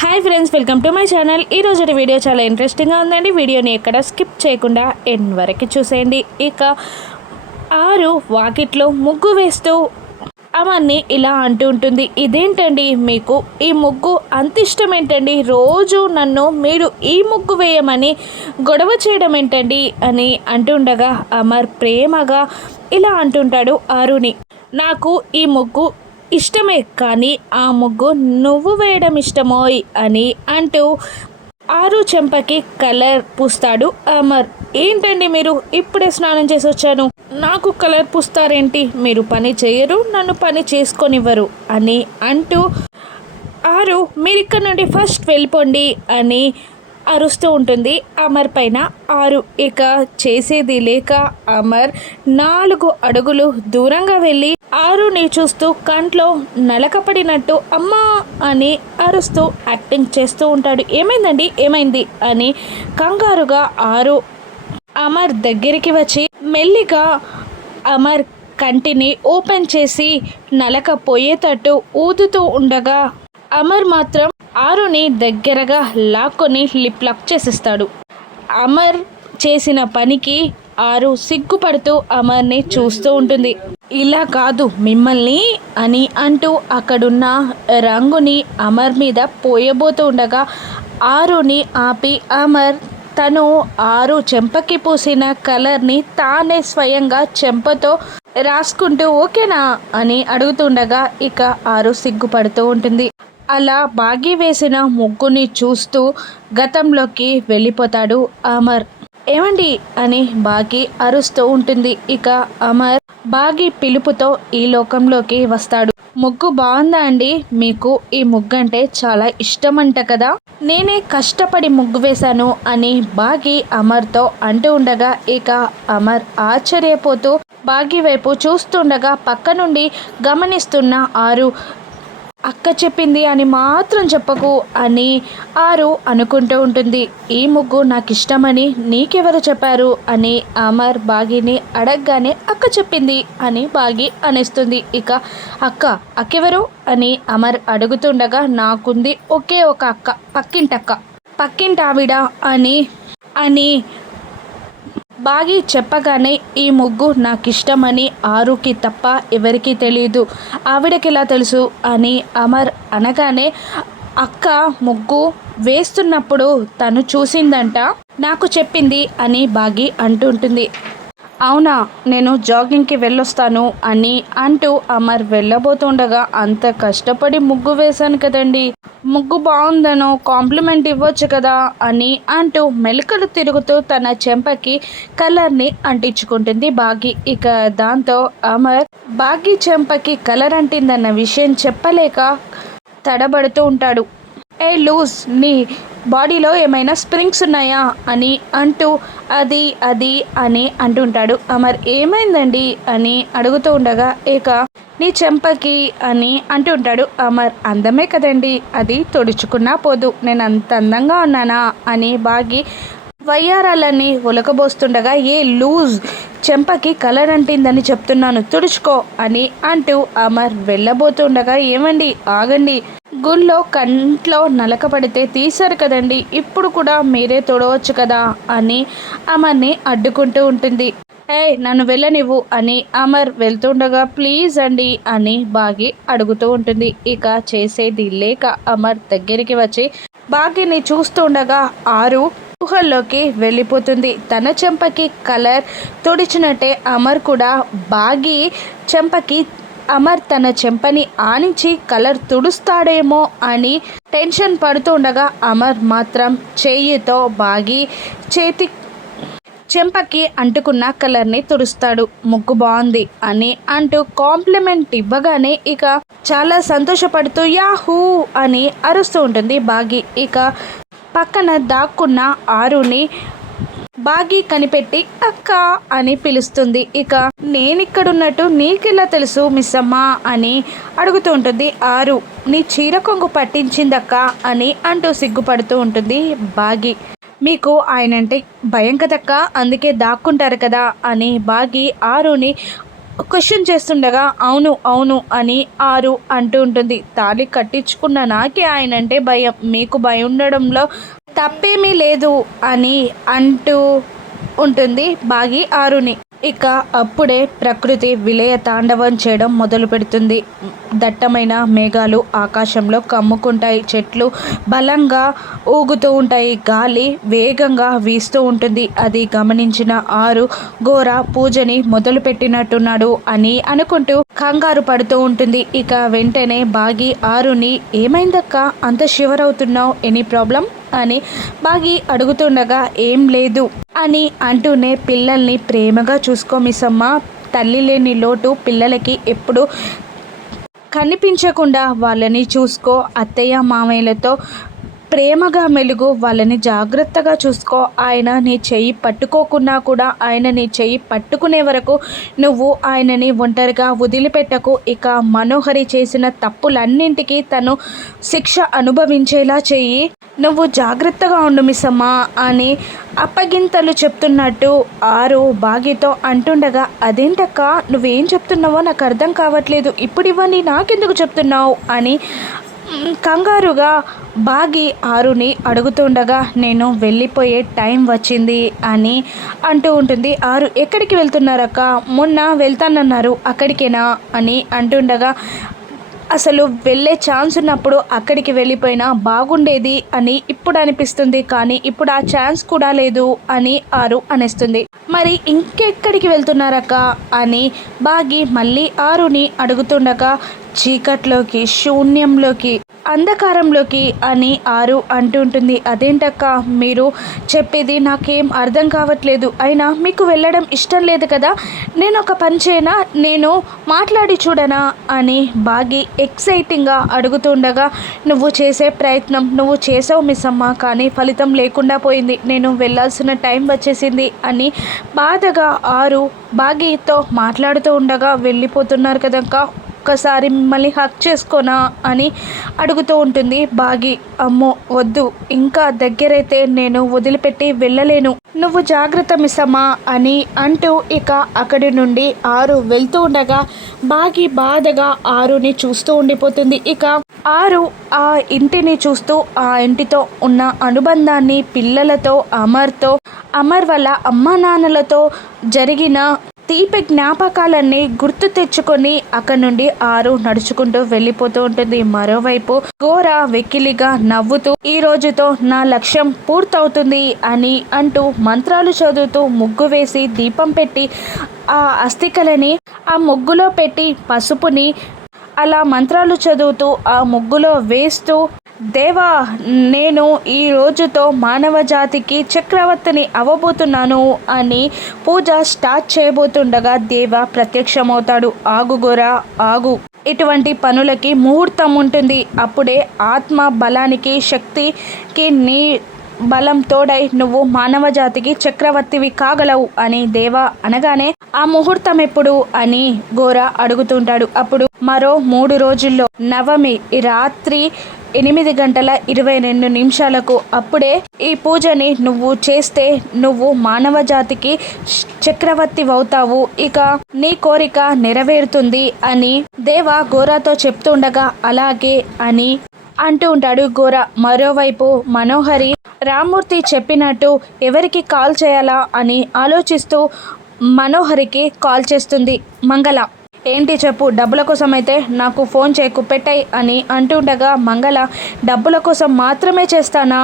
Hi friends, welcome to my channel. ఈరోజు video చాలా ఇంట్రెస్టింగ్గా ఉందండి. వీడియోని ఎక్కడ స్కిప్ చేయకుండా ఎండ్ వరకు చూసేయండి. ఇక ఆరు వాకిట్లో ముగ్గు వేస్తూ అమర్ని ఇలా అంటూ ఉంటుంది. ఇదేంటండి మీకు ఈ ముగ్గు అంత ఇష్టం ఏంటండి? రోజు నన్ను మీరు ఈ ముగ్గు వేయమని గొడవ చేయడం ఏంటండి అని అంటుండగా అమర్ ప్రేమగా ఇలా అంటుంటాడు ఆరుని. నాకు ఈ ముగ్గు ఇష్టమే, కానీ ఆ ముగ్గు నువ్వు వేయడం ఇష్టమోయ్ అని అంటూ ఆరు చెంపకి కలర్ పూస్తాడు అమర్. ఏంటండి మీరు? ఇప్పుడే స్నానం చేసి వచ్చాను, నాకు కలర్ పూస్తారేంటి? మీరు పని చేయరు, నన్ను పని చేసుకొనివ్వరు అని అంటూ ఆరు మీరిక్కడి నుండి ఫస్ట్ వెళ్ళిపోండి అని అరుస్తూ ఉంటుంది అమర్ పైన. ఆరు ఇక చేసేది లేక అమర్ 4 అడుగులు దూరంగా వెళ్ళి ఆరుని చూస్తూ కంట్లో నలకపడినట్టు అమ్మా అని అరుస్తూ యాక్టింగ్ చేస్తూ ఉంటాడు. ఏమైందండి, ఏమైంది అని కంగారుగా ఆరు అమర్ దగ్గరికి వచ్చి మెల్లిగా అమర్ కంటిని ఓపెన్ చేసి నలక పోయేటట్టు ఊదుతూ ఉండగా అమర్ మాత్రం ఆరుని దగ్గరగా లాక్కొని లిప్ లాక్ చేసిస్తాడు. అమర్ చేసిన పనికి ఆరు సిగ్గుపడుతూ అమర్ని చూస్తూ ఉంటుంది. ఇలా కాదు మిమ్మల్ని అని అంటూ అక్కడున్న రంగుని అమర్ మీద పోయబోతూ ఉండగా ఆరుని ఆపి అమర్ తను ఆరు చెంపకి పూసిన కలర్ని తానే స్వయంగా చెంపతో రాసుకుంటూ ఓకేనా అని అడుగుతుండగా ఇక ఆరు సిగ్గుపడుతూ ఉంటుంది. అలా బాగి వేసిన ముగ్గుని చూస్తూ గతంలోకి వెళ్ళిపోతాడు అమర్. ఏమండి అని బాగి అరుస్తూ ఉంటుంది. ఇక అమర్ బాగి పిలుపుతో ఈ లోకంలోకి వస్తాడు. ముగ్గు బాగుందా అండి? మీకు ఈ ముగ్గు అంటే చాలా ఇష్టమంట కదా, నేనే కష్టపడి ముగ్గు వేశాను అని బాగి అమర్తో అంటూ ఉండగా ఇక అమర్ ఆశ్చర్యపోతూ బాగి వైపు చూస్తుండగా పక్క నుండి గమనిస్తున్న ఆరు, అక్క చెప్పింది అని మాత్రం చెప్పకు అని ఆరు అనుకుంటూ ఉంటుంది. ఈ ముగ్గు నాకు ఇష్టమని నీకెవరు చెప్పారు అని అమర్ బాగిని అడగగానే అక్క చెప్పింది అని బాగి అనేస్తుంది. ఇక అక్కెవరు అని అమర్ అడుగుతుండగా నాకుంది ఒకే ఒక అక్క, పక్కింటావిడ అని అని బాగి చెప్పగానే ఈ ముగ్గు నాకు ఇష్టమని ఆరుకి తప్ప ఎవరికీ తెలియదు, ఆవిడకి ఎలా తెలుసు అని అమర్ అనగానే అక్క ముగ్గు వేస్తున్నప్పుడు తను చూసిందంట, నాకు చెప్పింది అని బాగి అంటుంటుంది. అవునా, నేను జాగింగ్కి వెళ్ళొస్తాను అని అంటూ అమర్ వెళ్ళబోతుండగా అంత కష్టపడి ముగ్గు వేశాను కదండి, ముగ్గు బాగుందనో కాంప్లిమెంట్ ఇవ్వచ్చు కదా అని అంటూ మెలికలు తిరుగుతూ తన చెంపకి కలర్ని అంటించుకుంటుంది బాగి. ఇక దాంతో అమర్ బాగి చెంపకి కలర్ అంటిందన్న విషయం చెప్పలేక తడబడుతూ ఉంటాడు. ఏ లూజ్, నీ బాడీలో ఏమైనా స్ప్రింగ్స్ ఉన్నాయా అని అంటూ అది అని అంటుంటాడు అమర్. ఏమైందండి అని అడుగుతూ ఉండగా ఇక నీ చెంపకి అని అంటుంటాడు అమర్. అందమే కదండి, అది తుడుచుకున్నా పోదు, నేను అంత అందంగా ఉన్నానా అని బాగి వయ్యారాలన్నీ ఒలకబోస్తుండగా ఏ లూజ్, చెంపకి కలర్ అంటిందని చెప్తున్నాను, తుడుచుకో అని అంటూ అమర్ వెళ్ళబోతుండగా ఏమండి ఆగండి, గుళ్ళో కంట్లో నలకపడితే తీశారు కదండి, ఇప్పుడు కూడా మీరే తొడవచ్చు కదా అని అమర్ని అడ్డుకుంటూ ఉంటుంది. నన్ను వెళ్ళనివ్వు అని అమర్ వెళ్తుండగా ప్లీజ్ అండి అని బాగి అడుగుతూ ఉంటుంది. ఇక చేసేది లేక అమర్ దగ్గరికి వచ్చి బాగిని చూస్తుండగా ఆరు ఊహల్లోకి వెళ్ళిపోతుంది. తన చెంపకి కలర్ తుడిచినట్టే అమర్ కూడా బాగి చెంపకి అమర్ తన చెంపని ఆనించి కలర్ తుడుస్తాడేమో అని టెన్షన్ పడుతుండగా అమర్ మాత్రం చేయితో బాగి చేతి చెంపకి అంటుకున్న కలర్ని తుడుస్తాడు. ముగ్గు బాగుంది అని అంటూ కాంప్లిమెంట్ ఇవ్వగానే ఇక చాలా సంతోషపడుతూ యాహూ అని అరుస్తూ ఉంటుంది బాగి. ఇక పక్కన దాక్కున్న ఆరుని బాగి కనిపెట్టి అక్క అని పిలుస్తుంది. ఇక నేనిక్కడున్నట్టు నీకెలా తెలుసు మిస్ అమ్మా అని అడుగుతూ ఉంటుంది ఆరు. నీ చీర కొంగు పట్టించిందక్క అని అంటూ సిగ్గుపడుతూ ఉంటుంది బాగి. మీకు ఆయనంటే భయం కదక్క, అందుకే దాక్కుంటారు కదా అని బాగి ఆరుని క్వశ్చన్ చేస్తుండగా అవును అవును అని ఆరు అంటూ ఉంటుంది. తాళి కట్టించుకున్న నాకే ఆయన అంటే భయం, మీకు భయం ఉండడంలో తప్పేమీ లేదు అని అంటూ ఉంటుంది బాగి ఆరుని. ఇక అప్పుడే ప్రకృతి విలయ తాండవం చేయడం మొదలు పెడుతుంది. దట్టమైన మేఘాలు ఆకాశంలో కమ్ముకుంటాయి, చెట్లు బలంగా ఊగుతూ ఉంటాయి, గాలి వేగంగా వీస్తూ ఉంటుంది. అది గమనించిన ఆరు ఘోర పూజని మొదలు పెట్టినట్టున్నాడు అని అనుకుంటూ కంగారు పడుతూ ఉంటుంది. ఇక వెంటనే బాగి ఆరుని ఏమైందక్క అంత షివర్ అవుతున్నావు, ఎనీ ప్రాబ్లం అని బాగి అడుగుతుండగా ఏం లేదు అని అంటూనే పిల్లల్ని ప్రేమగా చూసుకో మిస్సమ్మ, తల్లి లేని లోటు పిల్లలకి ఎప్పుడు కనిపించకుండా వాళ్ళని చూసుకో, అత్తయ్య మామయ్యలతో ప్రేమగా మెలుగు, వాళ్ళని జాగ్రత్తగా చూసుకో. ఆయన నీ చెయ్యి పట్టుకోకున్నా కూడా ఆయన నీ చెయ్యి పట్టుకునే వరకు నువ్వు ఆయనని ఒంటరిగా వదిలిపెట్టకు. ఇక మనోహరి చేసిన తప్పులన్నింటికీ తను శిక్ష అనుభవించేలా చెయ్యి, నువ్వు జాగ్రత్తగా ఉండు మిస్సమ్మ అని అప్పగింతలు చెప్తున్నట్టు ఆరు బాగితో అంటుండగా అదేంటక్క నువ్వేం చెప్తున్నావో నాకు అర్థం కావట్లేదు, ఇప్పుడు ఇవన్నీ నాకెందుకు చెప్తున్నావు అని కంగారుగా బాగి ఆరుని అడుగుతుండగా నేను వెళ్ళిపోయే టైం వచ్చింది అని అంటూ ఉంటుంది. ఆరు ఎక్కడికి వెళ్తున్నారక్క, మొన్న వెళ్తానన్నారు అక్కడికేనా అని అంటుండగా అసలు వెళ్ళే ఛాన్స్ ఉన్నప్పుడు అక్కడికి వెళ్ళిపోయినా బాగుండేది అని ఇప్పుడు అనిపిస్తుంది, కానీ ఇప్పుడు ఆ ఛాన్స్ కూడా లేదు అని ఆరు అనేస్తుంది. మరి ఇంకెక్కడికి వెళ్తున్నారక్క అని బాగి మళ్ళీ ఆరుని అడుగుతుండగా చీకట్లోకి, శూన్యంలోకి, అంధకారంలోకి అని ఆరు అంటుంటుంది. అదేంటక్క మీరు చెప్పేది నాకేం అర్థం కావట్లేదు, అయినా మీకు వెళ్ళడం ఇష్టం లేదు కదా, నేను ఒక పని చేయనా, నేను మాట్లాడి చూడనా అని బాగి ఎక్సైటింగ్గా అడుగుతుండగా నువ్వు చేసే ప్రయత్నం నువ్వు చేసావు మిస్సమ్మ, కానీ ఫలితం లేకుండా పోయింది, నేను వెళ్ళాల్సిన టైం వచ్చేసింది అని బాధగా ఆరు బాగితో మాట్లాడుతూ ఉండగా వెళ్ళిపోతున్నారు కదక్క, ఒక్కసారి మిమ్మల్ని హక్ చేసుకోనా అని అడుగుతూ ఉంటుంది బాగి. అమ్మో వద్దు, ఇంకా దగ్గరైతే నేను వదిలిపెట్టి వెళ్ళలేను, నువ్వు జాగ్రత్త మిస్సమ్మా అని అంటూ ఇక అక్కడి నుండి ఆరు వెళ్తూ ఉండగా బాగి బాధగా ఆరుని చూస్తూ ఉండిపోతుంది. ఇక ఆరు ఆ ఇంటిని చూస్తూ ఆ ఇంటితో ఉన్న అనుబంధాన్ని, పిల్లలతో, అమర్ వాళ్ళ అమ్మా నాన్నలతో జరిగిన తీపి జ్ఞాపకాలన్నీ గుర్తు తెచ్చుకొని అక్కడి నుండి ఆరు నడుచుకుంటూ వెళ్ళిపోతూ ఉంటుంది. మరోవైపు ఘోర వెకిలిగా నవ్వుతూ ఈ రోజుతో నా లక్ష్యం పూర్తవుతుంది అని అంటూ మంత్రాలు చదువుతూ ముగ్గు వేసి దీపం పెట్టి ఆ అస్థికలని ఆ ముగ్గులో పెట్టి పసుపుని అలా మంత్రాలు చదువుతూ ఆ ముగ్గులో వేస్తూ దేవా నేను ఈ రోజుతో మానవ జాతికి చక్రవర్తిని అవ్వబోతున్నాను అని పూజ స్టార్ట్ చేయబోతుండగా దేవ ప్రత్యక్షమవుతాడు. ఆగు గోరా ఆగు, ఇటువంటి పనులకి ముహూర్తం ఉంటుంది, అప్పుడే ఆత్మ బలానికి శక్తికి నీ బలం తోడై నువ్వు మానవ జాతికి చక్రవర్తివి కాగలవు అని దేవ అనగానే ఆ ముహూర్తం ఎప్పుడు అని ఘోర అడుగుతుంటాడు. అప్పుడు మరో 3 రోజుల్లో నవమి రాత్రి 8:22 అప్పుడే ఈ పూజని నువ్వు చేస్తే నువ్వు మానవ జాతికి చక్రవర్తి అవుతావు, ఇక నీ కోరిక నెరవేరుతుంది అని దేవ ఘోరతో చెప్తుండగా అలాగే అని అంటూ ఉంటాడు ఘోర. మరోవైపు మనోహరి రామ్మూర్తి చెప్పినట్టు ఎవరికి కాల్ చేయాలా అని ఆలోచిస్తూ మనోహరికి కాల్ చేస్తుంది. మంగళ ఏంటి చెప్పు, డబ్బుల కోసం అయితే నాకు ఫోన్ చేయకు, పెట్టాయి అని అంటుండగా మంగళ డబ్బుల కోసం మాత్రమే చేస్తానా,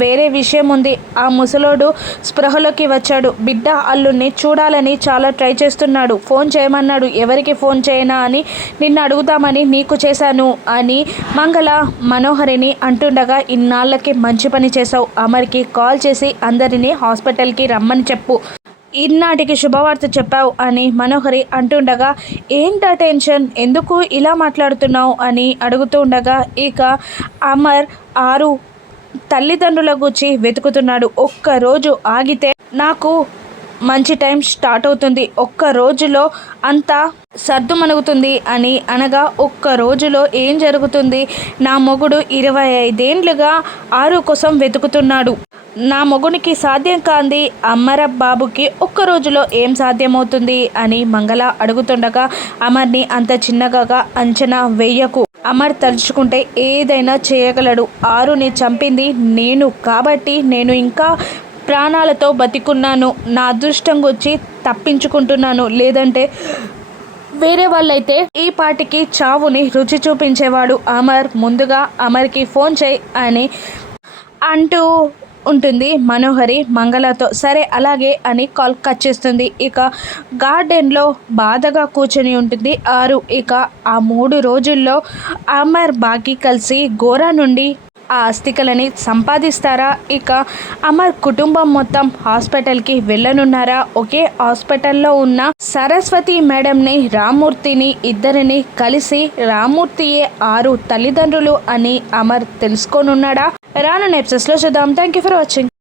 వేరే విషయం ఉంది, ఆ ముసలోడు స్పృహలోకి వచ్చాడు, బిడ్డ అల్లుడిని చూడాలని చాలా ట్రై చేస్తున్నాడు, ఫోన్ చేయమన్నాడు, ఎవరికి ఫోన్ చేయనా అని నిన్ను అడుగుదామని నీకు చేశాను అని మంగళ మనోహరిని అంటుండగా ఇన్నాళ్ళకి మంచి పని చేసావు, అమర్కి కాల్ చేసి అందరినీ హాస్పిటల్కి రమ్మని చెప్పు, ఇన్నాటికి శుభవార్త చెప్పావు అని మనోహరి అంటుండగా ఏంటా టెన్షన్, ఎందుకు ఇలా మాట్లాడుతున్నావు అని అడుగుతూ ఉండగా ఇక అమర్ ఆరు తల్లిదండ్రుల గురించి వెతుకుతున్నాడు. ఒక్కరోజు ఆగితే నాకు మంచి టైం స్టార్ట్ అవుతుంది, ఒక్క రోజులో అంతా సర్దుమణుగుతుంది అని అనగా ఒక్క రోజులో ఏం జరుగుతుంది, నా మొగుడు 25 ఏండ్లుగా ఆరు కోసం వెతుకుతున్నాడు, నా మొగునికి సాధ్యం కాంది అమర బాబుకి ఒక్క రోజులో ఏం సాధ్యమవుతుంది అని మంగళ అడుగుతుండగా, అమర్ని అంత చిన్నగా అంచనా వేయకు. అమర్ తలుచుకుంటే ఏదైనా చేయగలడు. ఆరుని చంపింది నేను కాబట్టి నేను ఇంకా ప్రాణాలతో బతికున్నాను. నా అదృష్టం వచ్చి తప్పించుకుంటున్నాను. లేదంటే వేరే వాళ్ళైతే ఈ పాటికి చావుని రుచి చూపించేవాడు. అమర్ ముందుగా అమర్కి ఫోన్ చేయి అని అంటూ ఉంటుంది మనోహరి మంగళతో. సరే అలాగే అని కాల్ కట్ చేస్తుంది. ఇక గార్డెన్లో బాధగా కూర్చొని ఉంటుంది ఆరు. ఇక ఆ 3 రోజుల్లో అమర్ బాకీ కలిసి గోరా నుండి ఆ అస్థికలని సంపాదిస్తారా? ఇక అమర్ కుటుంబం మొత్తం హాస్పిటల్కి వెళ్ళనున్నారా? ఒకే హాస్పిటల్లో ఉన్న సరస్వతి మేడంని, రామ్మూర్తిని ఇద్దరిని కలిసి రామ్మూర్తియే ఆరు తల్లిదండ్రులు అని అమర్ తెలుసుకోనున్నాడా? రానున్న ఎపిసోడ్స్లో చూద్దాం. Thank you for watching.